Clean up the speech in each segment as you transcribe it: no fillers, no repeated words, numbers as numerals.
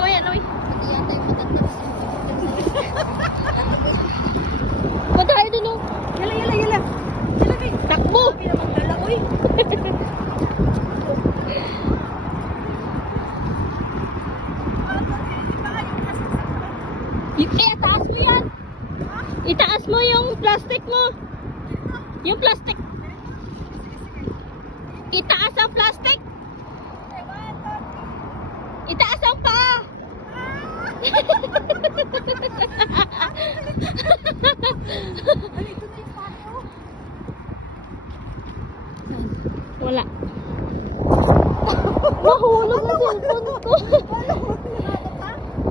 mamaya na, uy. Hindi yata yung matatapos yung Punta kayo dun, oh. Yala, yala, yala. Yala, Kay. Takbo! Sabi na magdala, uy. Itaas mo yan! Itaas mo yung plastic mo! Yung plastic! Itaas ang plastic! Itaas ang paa! Wala. Mahulog na cellphone ko.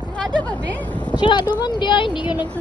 Sigurado ba, Ben? Sirado man, hindi yun nagsasara.